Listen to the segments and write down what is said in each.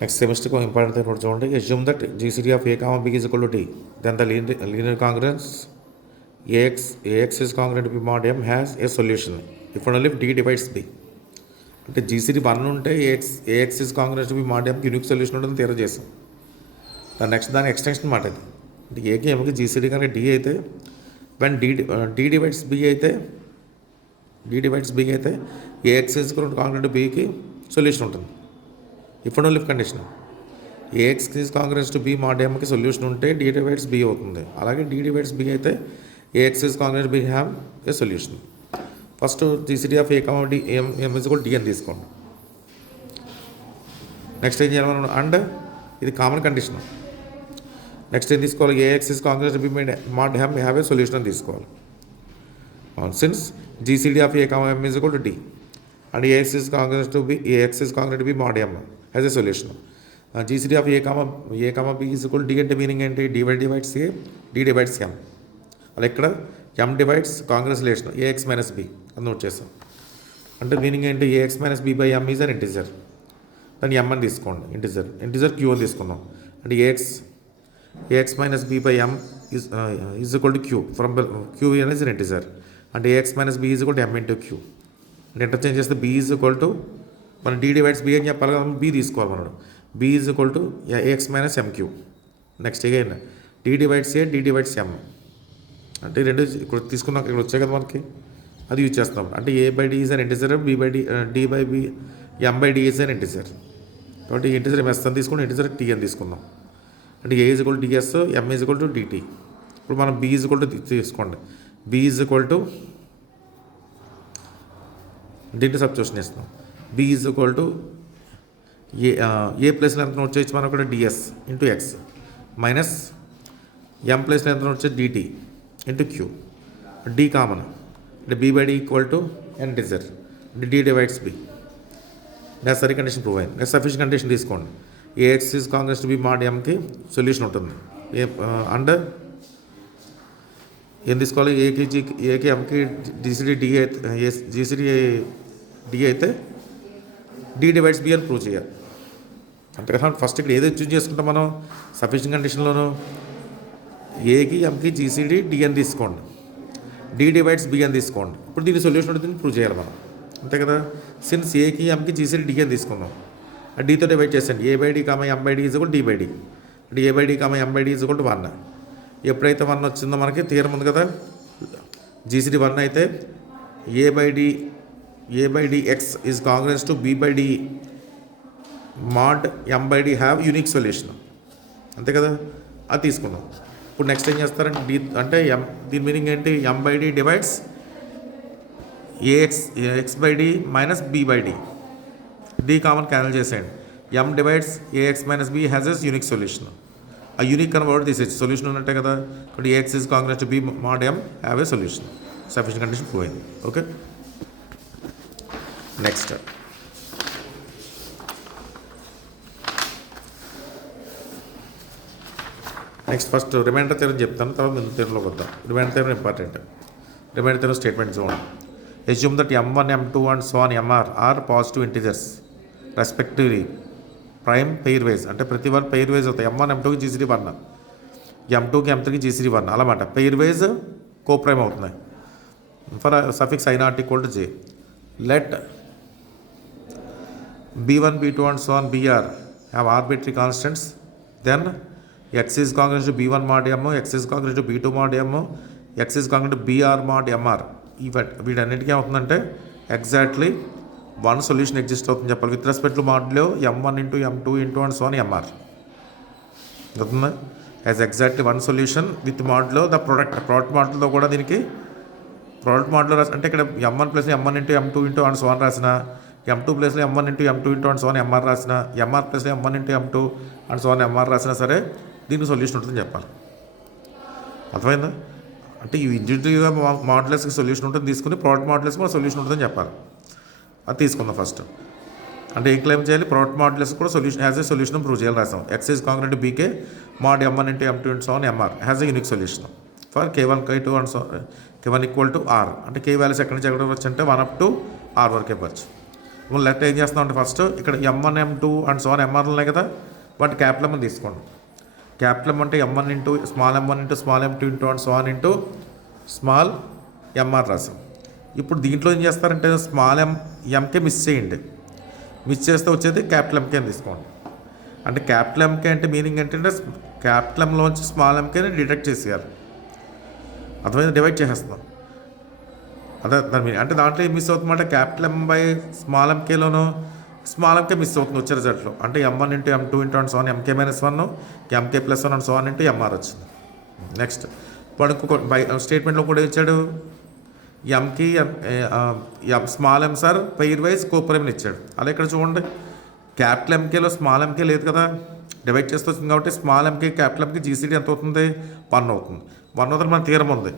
Next సెమిస్టర్కి important thing చూడండి. Assume that GCD of A comma B is equal to D. Then the linear congruence AX is congruent B mod m has a solution if and only if D divides B. అంటే GCD 1 ఉంటే AX is congruent B mod mకి unique solution ఉంటుంది తీరా చేసాం. దాని extension మాట ఇది. అంటే ఏకి ఎంకి జీసీడీ కనుక డి అయితే వెన్ డి డివైడ్స్ బి అయితే ఏఎక్స్ ఇస్ కాంగ్రెంట్ బికి సొల్యూషన్ ఉంటుంది. If and only if condition AX is కాంగ్రెన్స్ to B mod mకి సొల్యూషన్ ఉంటే డి డివైడ్స్ బి అవుతుంది. అలాగే డి డివైడ్స్ బి అయితే AX is కాంగ్రెన్స్ B have a solution. First GCD of A comma D M is equal D అని తీసుకోండి. Next ఏం చేయాలి and ఇది కామన్ కండిషన్. నెక్స్ట్ ఏం తీసుకోవాలి, A X is కాంగ్రెన్స్ B mod m have a solution అని తీసుకోవాలి. Since GCD of A comma M is equal to D and A X is కాంగ్రెన్స్ to B mod m has a solution. GCD of A comma B is equal D అంటే meaning ఏంటి, divides A D divides M. అలా ఇక్కడ M divides congruence relation A X minus B అని note చేస్తాం. అంటే meaning ఏంటి, A X minus B by M is an integer. దాన్ని M అని తీసుకోండి, ఇంటిజర్ క్యూ అని తీసుకున్నాం. అంటే A X minus B by M is equal to Q from Q అనేది ఇంటిజర్. అంటే A X minus B is equal to M into Q. అంటే interchange చేస్తే బి ఈజ్ ఈక్వల్ టు మనం డి డివైడ్స్ బి అని చెప్పాలి కదా, బి తీసుకోవాలి మనం. B is equal to A X minus M Q. Next again D divides A D divides M. అంటే రెండు ఇక్కడ తీసుకున్నాం, ఇక్కడ వచ్చాయి కదా మనకి, అది యూజ్ చేస్తున్నాం. అంటే A by D is an integer, B by D by B M by D is an integer. కాబట్టి ఇంటిజర్ ఎస్ అని తీసుకుని ఇంటిజర్ టీ అని తీసుకున్నాం. అంటే A is equal to D S, M is equal to D T. ఇప్పుడు మనం B is equal to తీసుకోండి. B is equal to దీంట్లో సబ్స్టిట్యూషన్ ఇస్తున్నాం. B is equal to A ప్లేస్లో ఎంత నోట్ చేయొచ్చు మనం కూడా డిఎస్ ఇంటూ ఎక్స్ మైనస్ ఎం ప్లేస్లో ఎంత నోట్ చేయొచ్చు D T into Q. D common అంటే B by D equal to integer అంటే D divides B. Necessary condition prove అయింది. నెక్స్ట్ సఫిషియెంట్ కండిషన్ తీసుకోండి. A X is congruent to B mod mకి solution ఉంటుంది. And ఏం తీసుకోవాలి, ఏకి ఎంకి జీసీడీ డి అయితే డి డివైడ్స్ బి అని ప్రూవ్ చేయాలి. అంతే కదా. ఫస్ట్ ఇక్కడ ఏదో చూజ్ చేసుకుంటాం మనం సఫిషియెంట్ కండిషన్లోను, ఏకి ఎంకి జీసీడీ డి అని తీసుకోండి, డి డివైడ్స్ బి అని తీసుకోండి. ఇప్పుడు దీని సొల్యూషన్ ఉంటుంది ప్రూవ్ చేయాలి మనం, అంతే కదా. సిన్స్ ఏకి ఎంకి జీసీడీ డి అని తీసుకుందాం, డితో డివైడ్ చేసండి. A by D comma M by D is equal D by D. అంటే A by D comma M by D is equal to 1. ఎప్పుడైతే 1 వచ్చిందో మనకి తీరం ఉంది కదా, జీసీడీ 1 అయితే A by D X is కాంగ్రెన్స్ to B by D mod m by D have unique solution, అంతే కదా. అది తీసుకున్నాం. ఇప్పుడు నెక్స్ట్ ఏం చేస్తారంటే డి అంటే ఎం, దీని మీనింగ్ ఏంటి, M by D divides X by D minus B by D. D common cancel చేసేయండి. M divides A X minus B has as unique solution. ఆ యూనిక్ కన్నా వర్డ్ తీసేసి సొల్యూషన్ ఉన్నట్టే కదా. ఇప్పుడు A X is congruent to B mod m have a solution. Sufficient condition prove అయింది. Okay, next first reminder theorem చెప్తాను, తర్వాత ముందు థియరంలోకి వద్దాం. Reminder theorem important. Reminder theorem statement చూడండి. Assume that m1 m2 and so on mr are positive integers respectively prime pairwise. అంటే ప్రతి one pairwise అవుతాయి. m1 m2కి జీసీడీ 1, m2కి m3కి జీసీడీ 1 అలామాట పెయిర్ వైజ్ కో ప్రైమ్ అవుతున్నాయి. For suffix i not equal to j let b1 b2 and so on br have arbitrary constants, then x is congruent to b1 mod m, x is congruent to b2 mod m, x is congruent to br mod mr. వీటన్నిటికీ ఏమవుతుందంటే exactly one solution exist అవుతుంది చెప్పాలి. With respect to మాడ్లో m1 into m2 into and so on mr అవుతుంది. As exactly one solution with మాడ్లో the product మాడ్లో కూడా దీనికి ప్రోడక్ట్ మాడ్లో రాసి, అంటే ఇక్కడ m1 plus m1 into m2 into and so on రాసిన, m2 ప్లస్లో m1 into m2 into and so on mr రాసిన, mr ప్లస్లో m1 into m2 and so on mr రాసినా సరే దీనికి సొల్యూషన్ ఉంటుందని చెప్పాలి. అర్థమైందా? అంటే ఈ ఇండివిజువల్గా మాడ్యులస్కి సొల్యూషన్ ఉంటుంది తీసుకుని ప్రోడక్ట్ మాడ్యులస్కి కూడా సొల్యూషన్ ఉంటుందని చెప్పాలి. అది తీసుకుందాం ఫస్ట్. అంటే ఏం క్లెయిమ్ చేయాలి, ప్రోడక్ట్ మాడ్యులస్ కూడా solution as a solution prove చేయాలి రాసాం. X is congruent to B K mod m1 into m2 into so on mr has a unique solution for k1 k2 and so k1 equal to r. అంటే k values ఎక్కడి నుంచి ఎక్కడ వచ్చు అంటే 1 up to r వరకు ఇవ్వచ్చు. Let ఏం చేస్తాం అంటే ఫస్ట్ ఇక్కడ M1 M2 and so on ఎంఆర్లు ఉన్నాయి కదా, వాటి క్యాపిటల్ M తీసుకోండి. క్యాపిటల్ అంటే M1 into small m1 into small m2 into and so on into small mr రాసాం. ఇప్పుడు దీంట్లో ఏం చేస్తారంటే స్మాల్ ఎంకే మిస్ చేయండి. మిస్ చేస్తే వచ్చేది క్యాపిటల్ ఎంకే అని తీసుకోండి. అంటే క్యాపిటల్ ఎంకే అంటే మీనింగ్ ఏంటంటే క్యాపిటల్ ఎంలోంచి స్మాల్ ఎంకేని డిడక్ట్ చేసేయాలి. అర్థమైంది, డివైడ్ చేసేస్తున్నాం. అదే దాని మీనింగ్. అంటే దాంట్లో ఏం మిస్ అవుతుందంటే క్యాపిటల్ M బై స్మాల్ ఎంకేలోనూ స్మాల్ ఎంకే మిస్ అవుతుంది వచ్చే రిజల్ట్లో. అంటే M1 into M2 into and so on MK - 1 MK + 1 and so on into MR వచ్చింది. నెక్స్ట్ ఇప్పుడు ఇంకొక బై స్టేట్మెంట్లో కూడా ఇచ్చాడు, ఎంకి స్మాల్ ఎం సార్ పెయిర్ వైజ్ కోపరేమని ఇచ్చాడు. అలా ఇక్కడ చూడండి, క్యాపిటల్ ఎంకేలో స్మాల్ ఎంకే లేదు కదా, డివైడ్ చేస్తూ వచ్చింది కాబట్టి స్మాల్ ఎంకే క్యాపిటల్ ఎంకి జీసీడీ ఎంత అవుతుంది, 1 అవుతుంది. 1 అవుతుంది. మన తీరం ఉంది,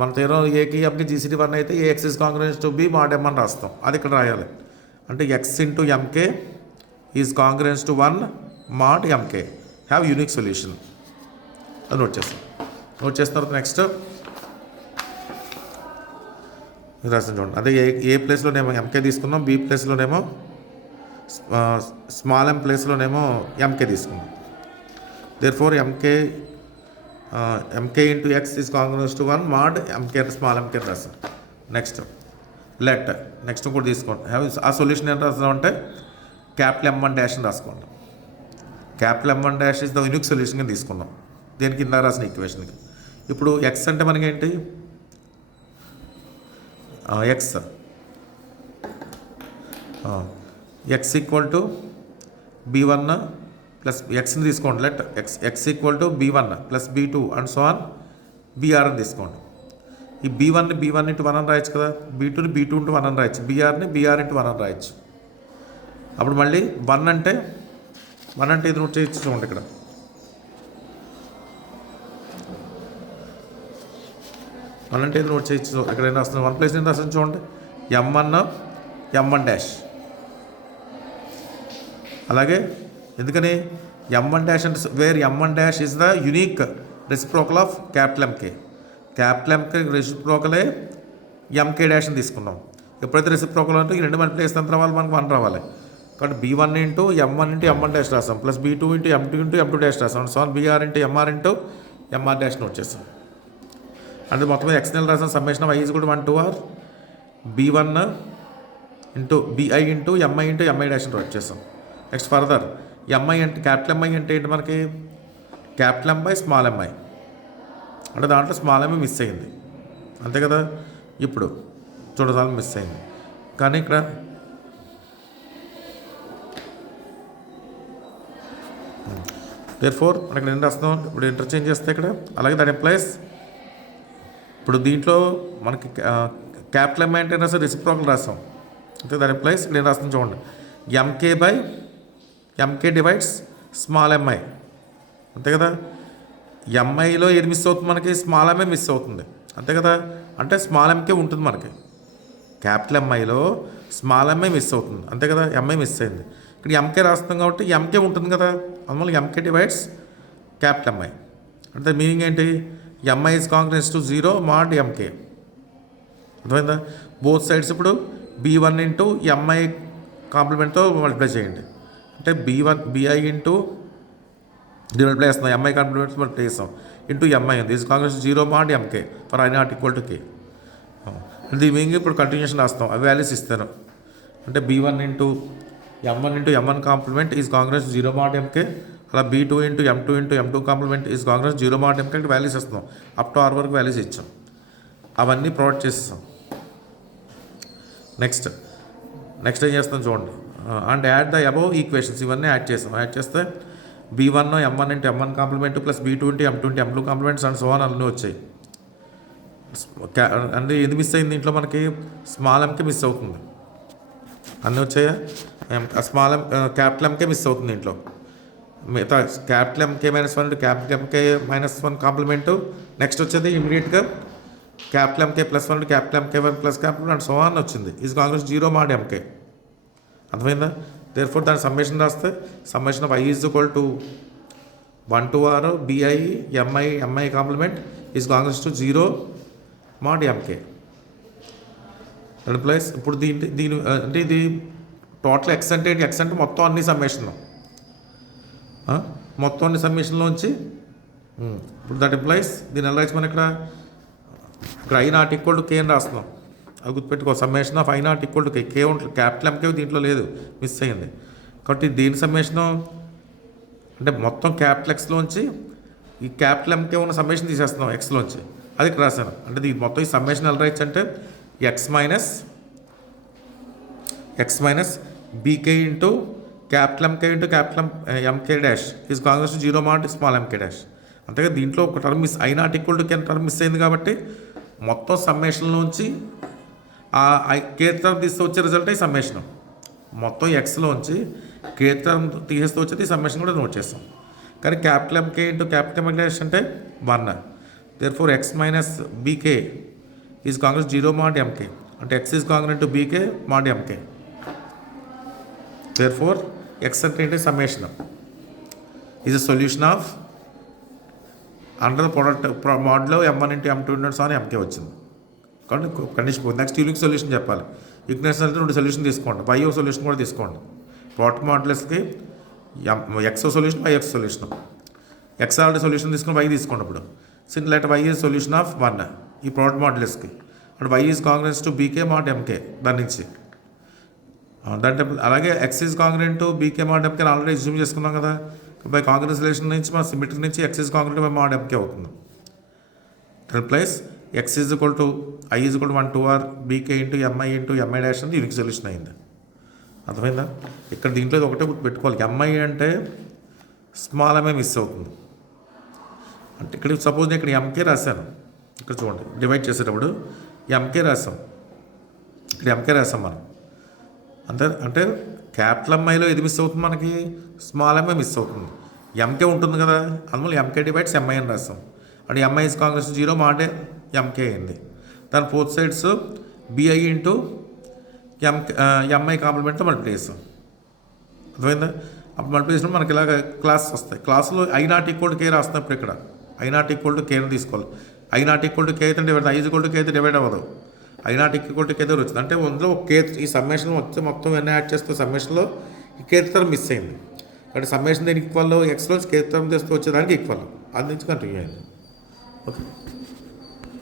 మన తీరం ఏకి ఎంకి జీసీడీ 1 అయితే AX is congruent to B mod M అని రాస్తాం. అది ఇక్కడ రాయాలి. అంటే X into M K is congruent to 1 mod MK have unique solution. అది నోట్ చేస్తాం. నోట్ చేసిన తర్వాత నెక్స్ట్ రాసిన చూడండి. అదే ఏ ప్లేస్లోనేమో ఎంకే తీసుకున్నాం, B ప్లేస్లోనేమో స్మాల్ ఎం ప్లేస్లోనేమో ఎంకే తీసుకున్నాం. Therefore M K into X is congruent to 1 mod MK small M K రాస్తాం. నెక్స్ట్ లెట్ నెక్స్ట్ కూడా తీసుకోండి. ఆ సొల్యూషన్ ఏంటి రాస్తాం అంటే క్యాపిటల్ M1 డాష్ అని రాసుకోండి. Capital M1 dash is the unique సొల్యూషన్గా తీసుకున్నాం దేని కింద రాసిన ఈక్వేషన్కి. ఇప్పుడు X అంటే మనకి ఏంటి, X equal to B1 plus Xని తీసుకోండి. Let X equal to B1 plus B2 and so on BR అని తీసుకోండి. ఈ B1ని B1 ఇంటూ 1 అని రాయొచ్చు కదా, B2ని B2 ఇంటూ 1 అని రాయొచ్చు, BRని BR ఇంటూ 1 అని రాయొచ్చు. అప్పుడు మళ్ళీ 1 అంటే ఇది నోట్ చేయొచ్చు. చూడండి ఇక్కడ అంటే ఇది నోట్ చేయొచ్చు. ఇక్కడ ఏం రాస్తుంది, 1 ప్లేస్ ఏం రాస్తుంది చూడండి, M1 డాష్. అలాగే ఎందుకని M1 డాష్ అంటే where M1 dash is the unique reciprocal of capital M K. Capital M K రెసిప్రోకలే ఎంకే డాష్ అని తీసుకున్నాం. ఎప్పుడైతే రెసిప్రోకల్ అంటే ఈ రెండు మల్టిప్లై చేసిన తర్వాత మనకు 1 రావాలి. కాబట్టి B1 into M1 into M1 dash రాస్తాం, plus B2 into M2 into M2 dash రాస్తాం, so BR into MR dash note చేస్తాం. అంటే మొత్తం ఎక్స్టర్నల్ రాసిన సమ్మేషన్ ఆఫ్ I ఈజ్ కూడా 1 to R B1 into BI into MI into MI dash అని rot చేస్తాం. Next further MI అంటే capital MI అంటే ఏంటి మనకి, capital M by small MI. అంటే దాంట్లో స్మాల్ MI మిస్ అయింది అంతే కదా. ఇప్పుడు చూడసార్లు మిస్ అయింది కానీ ఇక్కడ దేర్ఫోర్ మనకి ఏం రాస్తున్నాం ఇప్పుడు ఇంటర్చేంజ్ చేస్తే ఇక్కడ. అలాగే దాని ప్లస్ ఇప్పుడు దీంట్లో మనకి క్యాపిటల్ ఎంఐ అంటే రాస్తాం, రెసిప్రోకల్ రాస్తాం అంతే. దాని ప్లస్ ఇక్కడ ఏం రాస్తాం చూడండి, ఎంకే డివైడ్స్ స్మాల్ ఎంఐ అంతే కదా. ఎంఐలో ఏది మిస్ అవుతుంది మనకి, స్మాల్ ఎంఐ మిస్ అవుతుంది అంతే కదా. అంటే స్మాల్ ఎంకే ఉంటుంది మనకి, క్యాపిటల్ ఎంఐలో స్మాల్ ఎంఐ మిస్ అవుతుంది అంతే కదా. ఎంఐ మిస్ అయింది, ఇక్కడ ఎంకే రాస్తాం కాబట్టి ఎంకే ఉంటుంది కదా. అందువల్ల ఎంకే డివైడ్స్ క్యాపిటల్ ఎంఐ అంటే మీనింగ్ ఏంటి, MI is congruent to 0 mod MK. అర్థమైందా. బోత్ సైడ్స్ ఇప్పుడు B1 ఇంటూ MI కాంప్లిమెంట్తో మల్టిప్లై చేయండి. అంటే BI ఇంటూ దీని మల్టిప్లై చేస్తాం, MI కాంప్లిమెంట్స్ మల్టిప్లై చేస్తాం ఇంటూ MI ఉంది is congruent 0 mod MK for I not equal to K. ఇది మీనింగ్ ఇప్పుడు కంటిన్యూషన్ రాస్తాం, అవి వాల్యూస్ ఇస్తాను. అంటే B1 into M1 complement is congruent 0 mod MK. అలా B2 into M2 complement is congruent 0 mod MK అంటే values ఇస్తున్నాం. అప్ టు R వరకు వాల్యూస్ ఇచ్చాం, అవన్నీ ప్రొవైడ్ చేస్తాం. నెక్స్ట్ ఏం చేస్తాం చూడండి, and add the above equations ఇవన్నీ యాడ్ చేస్తే B1 M1 into M1 complement plus B2 into M2 complements and so on అన్నీ వచ్చాయి. అంటే ఏది మిస్ అయింది దీంట్లో మనకి, స్మాల్ ఎంకే మిస్ అవుతుంది. అన్నీ వచ్చాయా, స్మాల్ క్యాపిటల్ ఎంకే మిస్ అవుతుంది దీంట్లో. మిగతా capital MK -1 into capital MK -1 complement. Next వచ్చేది ఇమీడియట్గా capital MK +1 into capital MK1 plus capital and so on వచ్చింది ఈజ్ కాంగ్రుయెంట్ 0 mod MK. అర్థమైందా. దేర్ఫోర్ దాని సమ్మేషన్ రాస్తే summation of I is equal to 1 to R BI MI complement is congruent to 0 mod MK. Plus ఇప్పుడు దీని అంటే ఇది total X అంటే ఏంటి? ఎక్స్ అంటే మొత్తం అన్ని సమ్మేషన్లు, మొత్తం అన్ని సమ్మేషన్లోంచి ఇప్పుడు దట్ ఎంప్లాయిస్ దీని ఎలా రాసి మనం ఇక్కడ I not equal to K అని రాస్తున్నాం. అది గుర్తుపెట్టుకో, summation of I not equal to K. K ఉంటుంది, క్యాపిటల్ ఎంకే దీంట్లో లేదు, మిస్ అయ్యింది. కాబట్టి దీని సమ్మేషను అంటే మొత్తం క్యాపిటల్ ఎక్స్లోంచి ఈ క్యాపిటల్ ఎంకే ఉన్న సమ్మేషన్ తీసేస్తున్నాం ఎక్స్లోంచి, అది ఇక్కడ రాశాను. అంటే దీని మొత్తం ఈ సమ్మేషన్ ఎలా రాయొచ్చు అంటే x minus b k into capital MK into capital MK dash is congruent 0 mod small m k dash. అంతేగా దీంట్లో ఒక term miss, i not equal to k term miss అయింది కాబట్టి మొత్తం సమ్మేషన్లోంచి ఆ కే టర్మ్ తీస్తే వచ్చే రిజల్ట్ ఈ సమ్మేషన్. మొత్తం ఎక్స్లోంచి కే టర్మ్ తీసేస్తే వచ్చేది ఈ సమ్మేషన్ కూడా నోట్ చేస్తాం. కానీ capital MK into capital MK dash అంటే 1. Therefore X minus B K is congruent 0 mod M K, అంటే X is congruent to B K mod M K. Therefore X అంటే ఏంటి? Summation is a solution of under the product మోడ్లో M1 into M2 units అని MK వచ్చింది. కాబట్టి condition పోతుంది. Next unique solution చెప్పాలి. Equation అయితే 2 సొల్యూషన్ తీసుకోండి, వై సొల్యూషన్ కూడా తీసుకోండి. ప్రోడక్ట్ మోడ్లెస్కి X solution, Y X solution. X already solution తీసుకుని వై తీసుకోండి. ఇప్పుడు simple let Y is solution of 1 ఈ ప్రోడక్ట్ మోడ్లెస్కి, అంటే Y is కాంగ్రెన్స్ to B K mod M K దాని నుంచి. దాంట్లో అలాగే X is congruent to B K mod M K already assume చేసుకున్నాం కదా. బై కాంగ్రెస్ రిలేషన్ నుంచి మన సిమెట్రీ నుంచి X is congruent by mod M K అవుతుంది. Plus X is equal to I is equal to 1 2 R B K into M I into M I dash అనేది unique solution అయింది. అర్థమైందా? ఇక్కడ దీంట్లో ఒకటే పెట్టుకోవాలి, ఎంఐ అంటే స్మాల్ ఎంఐ మిస్ అవుతుంది. అంటే ఇక్కడ సపోజ్ నేను ఇక్కడ ఎంకే రాశాను, ఇక్కడ చూడండి డివైడ్ చేసేటప్పుడు ఎంకే రాసాం, ఇక్కడ ఎంకే రాసాం మనం. అంటే క్యాపిటల్ ఎంఐలో ఏది మిస్ అవుతుంది? మనకి స్మాల్ ఎంఐ మిస్ అవుతుంది. ఎంకే ఉంటుంది కదా, అందువల్ల ఎంకే డివైడ్స్ ఎంఐ అని రాస్తాం. అంటే M I is congruent 0 mod M K అయింది. దాని 4 sides బిఐ ఇంటూ ఎంఐ కాంప్లిమెంట్తో మల్టిప్లై చేస్తాం. అర్థమైందా? అప్పుడు మల్టిప్లై చేసినప్పుడు మనకి ఇలాగ క్లాస్ వస్తాయి. క్లాసులో ఐ నాట్ ఈక్వల్ టు కే రాస్తాం. ఇప్పుడు ఇక్కడ ఐ నాట్ ఈక్వల్ టు కేని తీసుకోవాలి. ఐ నాట్ ఈక్వల్ టు కే అయితే డివైడ్, ఐ ఈక్వల్ టు కే అయితే డివైడ్ అవ్వదు. ఐ నాట్ ఈక్వల్ టు కే దగ్గర వచ్చింది అంటే అందులో ఒక కే, ఈ సమ్మేషన్ మొత్తం ఎన్ని యాడ్ చేస్తే సమ్మేషన్లో ఈ కే టర్మ్ మిస్ అయింది. అంటే సమ్మేషన్ దేనికి ఈక్వల్, ఎక్స్లో కే టర్మ్ చేస్తూ వచ్చేదానికి ఈక్వల్, అది నుంచి కంటిన్యూ అయింది. ఓకే.